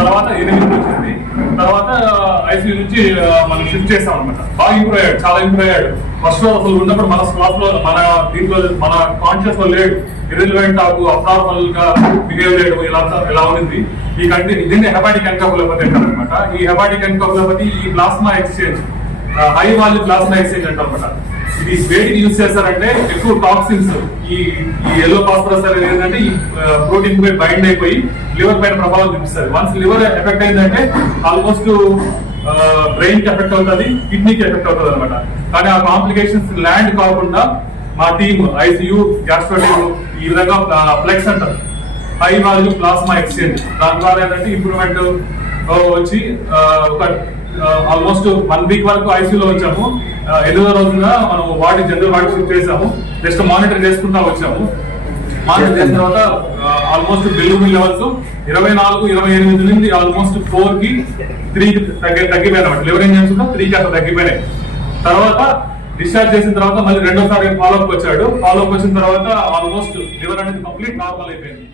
తర్వాత ఎనిమిది వచ్చింది తర్వాత ఐసీయూ నుంచి మనం షిఫ్ట్ చేస్తాం అనమాట బాగా ఇంప్రూవ్ అయ్యాడు చాలా ఇంప్రూవ్ అయ్యాడు. ఫస్ట్లో అసలు ఉన్నప్పుడు మన క్లాస్లో మన దీంట్లో మన కాన్షియస్లో లేడు. ఇరిలివెంట్ టాకు అబ్నార్మల్గా బిహేవ్ చేయడం ఇలా ఇలా ఉంది ఈ కంటి దీన్ని హెపాటిక్ ఎన్కాపులోపతి అంటారనమాట ఈ హెపాటిక్ ఎన్కాపులోపతి ఈ plasma exchange high value plasma exchange అంటారనమాట ఇది వేడికి యూజ్ చేస్తారంటే ఎక్కువ టాక్సిన్స్. ఈ ఈ ఎల్లో ఫాస్ఫరస్ అనేది ఏంటంటే ఈ ప్రోటీన్ పై బైండ్ అయిపోయి లివర్ పైన ప్రభావం చూపిస్తారు వన్స్ లివర్ ఎఫెక్ట్ అయిందంటే ఆల్మోస్ట్ బ్రెయిన్కి ఎఫెక్ట్ అవుతుంది కిడ్నీకి ఎఫెక్ట్ అవుతుంది అనమాట కానీ ఆ కాంప్లికేషన్స్ ల్యాండ్ కాకుండా మా టీమ్ ఐసీయూ గ్యాస్ట్రో టీమ్ ఈ విధంగా ఫ్లెక్స్ అంటారు. హై వాల్యూ ప్లాస్మా ఎక్స్చేంజ్ దాని ద్వారా ఏంటంటే ఇంప్రూవ్మెంట్ వచ్చి ఒక ఆల్మోస్ట్ వన్ వీక్ వరకు ఐసీయూలో వచ్చాము. Uh, ఎనిమిదో రోజున మనం వాడి జనరల్ వాడి షిఫ్ట్ చేసాము జస్ట్ మానిటర్ చేసుకుంటా వచ్చాము. మానిటర్ చేసిన తర్వాత uh, ఆల్మోస్ట్ బిల్లు లెవెల్స్ ఇరవై నాలుగు ఇరవై ఎనిమిది నుండి ఆల్మోస్ట్ ఫోర్కి త్రీ కి తగ్గి తగ్గిపోయాయి అనమాట లివర్ ఇంజన్స్ త్రీ కి అట్లా తగ్గిపోయినాయి. తర్వాత డిశ్చార్జ్ చేసిన తర్వాత మళ్ళీ రెండోసారి ఫాలో అప్ వచ్చాడు. ఫాలో అప్ వచ్చిన తర్వాత ఆల్మోస్ట్ లివర్ అనేది కంప్లీట్ నార్మల్ అయిపోయింది.